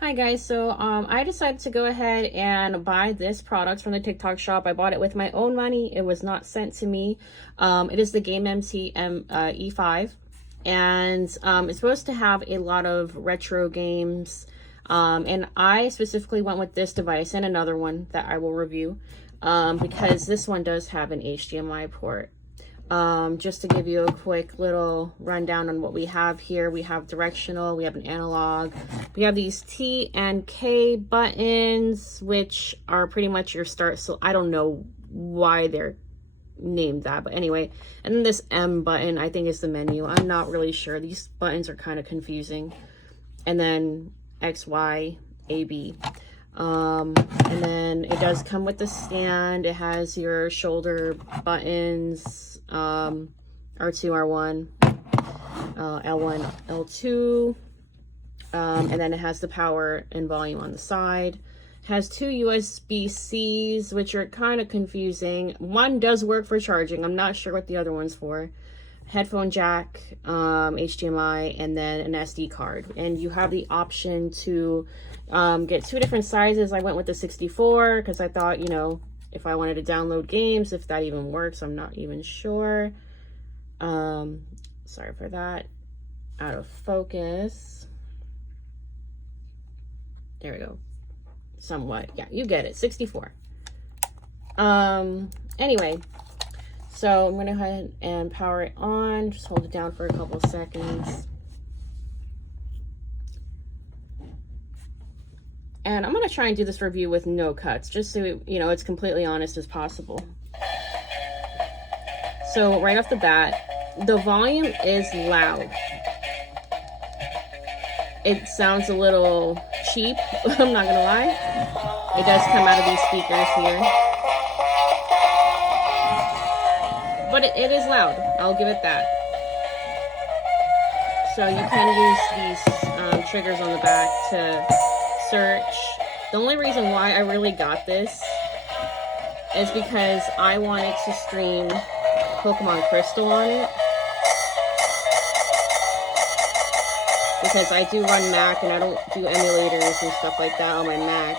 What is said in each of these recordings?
Hi guys, so I decided to go ahead and buy this product from the TikTok shop. I bought it with my own money. It was not sent to me. It is the GAMEMT E5, and it's supposed to have a lot of retro games. And I specifically went with this device and another one that I will review because this one does have an HDMI port. Just to give you a quick little rundown on what we have here, we have directional, we have an analog, we have these T and K buttons, which are pretty much your start. So I don't know why they're named that, but anyway, and then this M button, I think is the menu. I'm not really sure. These buttons are kind of confusing. And then X, Y, A, B. And then it does come with the stand. It has your shoulder buttons, R2, R1, L1, L2, and then it has the power and volume on the side. It has two USB-Cs, which are kind of confusing. One does work for charging. I'm not sure what the other one's for. Headphone jack, HDMI, and then an SD card. And you have the option to get two different sizes. I went with the 64 because I thought, you know, if I wanted to download games, if that even works, I'm not even sure. Sorry for that. Out of focus. There we go. Somewhat. Yeah, you get it. 64. Anyway. So I'm going to go ahead and power it on. Just hold it down for a couple of seconds. And I'm going to try and do this review with no cuts, just so, you know, it's completely honest as possible. So right off the bat, the volume is loud. It sounds a little cheap, I'm not going to lie. It does come out of these speakers here. But it is loud, I'll give it that. So you can use these triggers on the back to search. The only reason why I really got this is because I wanted to stream Pokemon Crystal on it. Because I do run Mac and I don't do emulators and stuff like that on my Mac.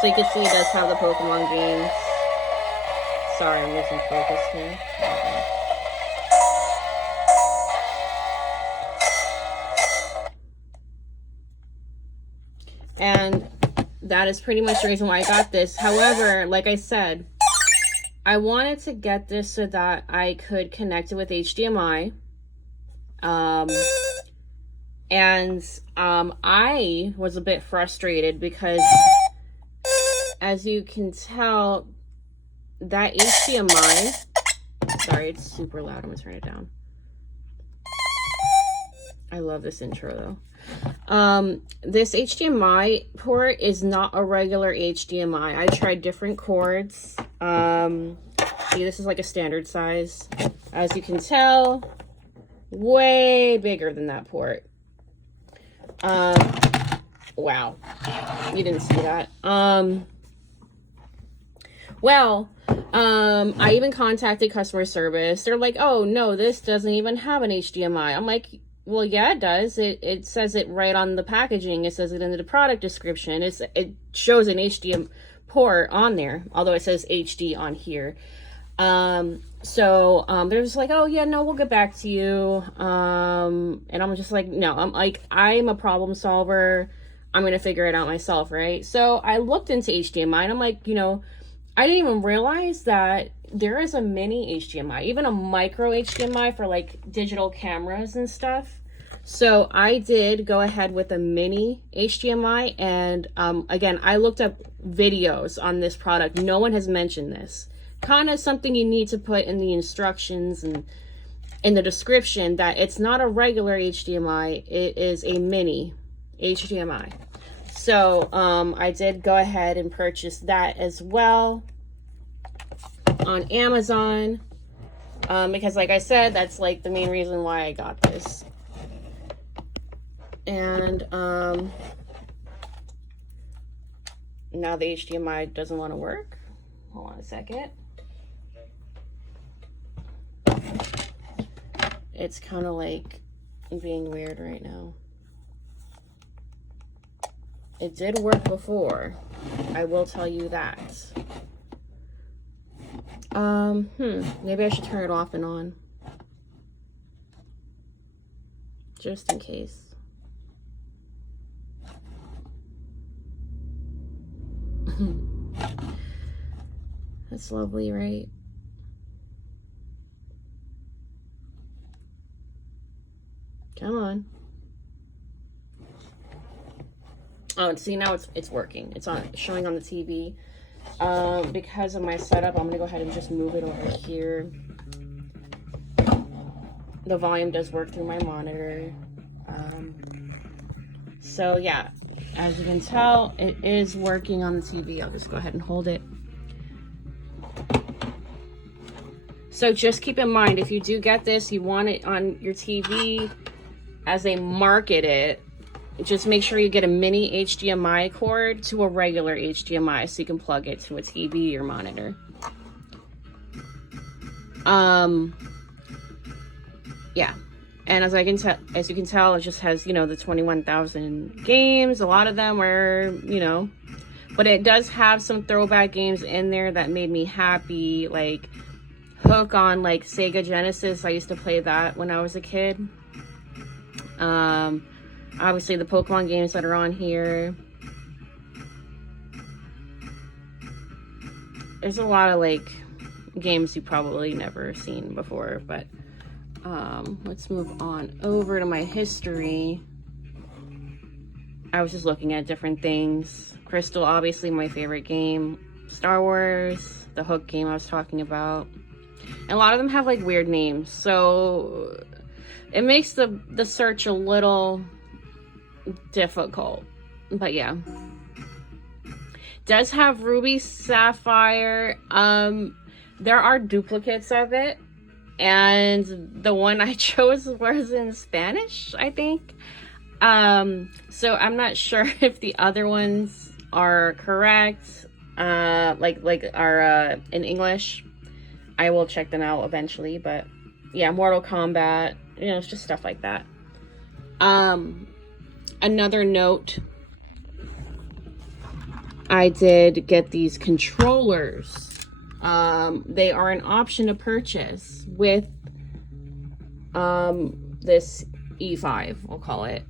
So you can see it does have the Pokemon games. Sorry, I'm losing focus here. And that is pretty much the reason why I got this. However, like I said, I wanted to get this so that I could connect it with HDMI. I was a bit frustrated because, as you can tell, that HDMI, sorry, it's super loud. I'm gonna turn it down. I love this intro though. This HDMI port is not a regular HDMI. I tried different cords. See, this is like a standard size. As you can tell, way bigger than that port. Wow, you didn't see that. I even contacted customer service. They're like, oh no, this doesn't even have an HDMI. I'm like, well, yeah, it does. It says it right on the packaging. It says it in the product description. It shows an HDMI port on there, although it says HD on here. They're just like, oh yeah, no, we'll get back to you. And I'm just like, no, I'm a problem solver. I'm going to figure it out myself, right? So I looked into HDMI and I'm like, you know, I didn't even realize that there is a mini HDMI, even a micro HDMI for like digital cameras and stuff. So I did go ahead with a mini HDMI. And again, I looked up videos on this product. No one has mentioned this. Kind of something you need to put in the instructions and in the description, that it's not a regular HDMI. It is a mini HDMI. So I did go ahead and purchase that as well on Amazon, because like I said, that's like the main reason why I got this. And now the HDMI doesn't want to work. Hold on a second. it's kind of like being weird right now. It did work before, I will tell you that. Maybe I should turn it off and on, just in case. That's lovely, right? Come on. Oh, see, now it's working. It's showing on the TV. Because of my setup, I'm gonna go ahead and just move it over here. The volume does work through my monitor. So yeah, as you can tell, it is working on the TV. I'll just go ahead and hold it. So just keep in mind, if you do get this, you want it on your TV as they market it, just make sure you get a mini HDMI cord to a regular HDMI so you can plug it to a TV or monitor. Yeah, and as you can tell, it just has, you know, the 21,000 games. A lot of them are, you know, but it does have some throwback games in there that made me happy, like Hook on like Sega Genesis. I used to play that when I was a kid. Obviously the Pokemon games that are on here. There's a lot of like games you probably never seen before, but let's move on over to my history. I was just looking at different things. Crystal, obviously my favorite game. Star Wars, the Hook game I was talking about. And a lot of them have like weird names, so it makes the search a little difficult. But yeah, does have Ruby Sapphire. There are duplicates of it, and the one I chose was in Spanish, I think. So I'm not sure if the other ones are correct, like are in English. I will check them out eventually, but yeah, Mortal Kombat, you know, it's just stuff like that. Another note, I did get these controllers. They are an option to purchase with this E5, we'll call it.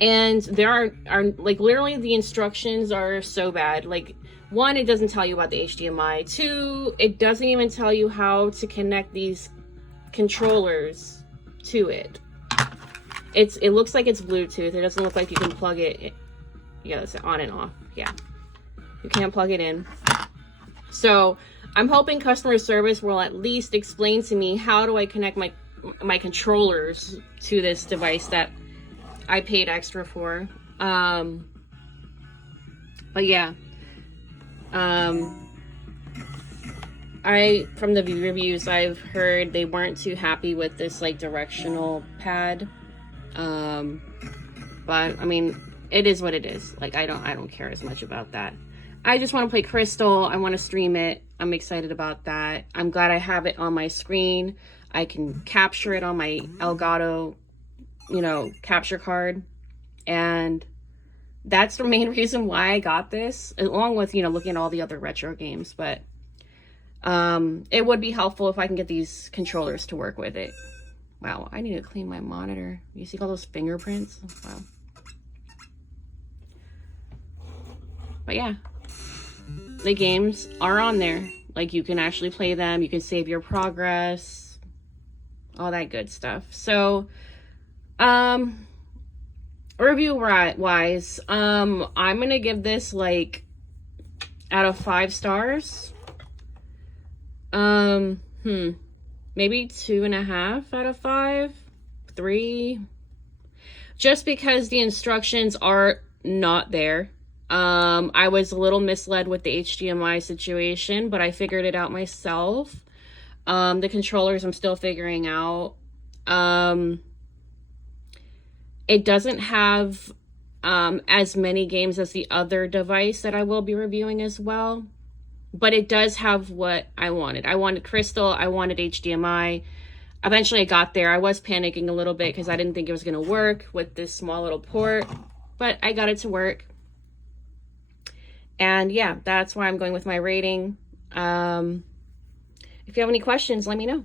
And there are like literally the instructions are so bad. Like, one, it doesn't tell you about the HDMI. Two, it doesn't even tell you how to connect these controllers to it. It looks like it's Bluetooth. It doesn't look like you can plug it. Yeah, it's on and off. Yeah, you can't plug it in. So I'm hoping customer service will at least explain to me, how do I connect my controllers to this device that I paid extra for. But yeah, from the reviews I've heard, they weren't too happy with this like directional pad. But I mean, it is what it is. Like, I don't care as much about that. I just want to play Crystal. I want to stream it. I'm excited about that. I'm glad I have it on my screen. I can capture it on my Elgato, you know, capture card. And that's the main reason why I got this, along with, you know, looking at all the other retro games. But it would be helpful if I can get these controllers to work with it. Wow, I need to clean my monitor. You see all those fingerprints? Wow. But yeah, the games are on there. Like, you can actually play them. You can save your progress, all that good stuff. So, review wise, I'm gonna give this like out of 5 stars. Maybe 2.5 out of 5, 3, just because the instructions are not there. I was a little misled with the HDMI situation, but I figured it out myself. The controllers I'm still figuring out. It doesn't have as many games as the other device that I will be reviewing as well. But it does have what I wanted. I wanted Crystal. I wanted HDMI. Eventually I got there. I was panicking a little bit because I didn't think it was going to work with this small little port, but I got it to work. And yeah, that's why I'm going with my rating. If you have any questions, let me know.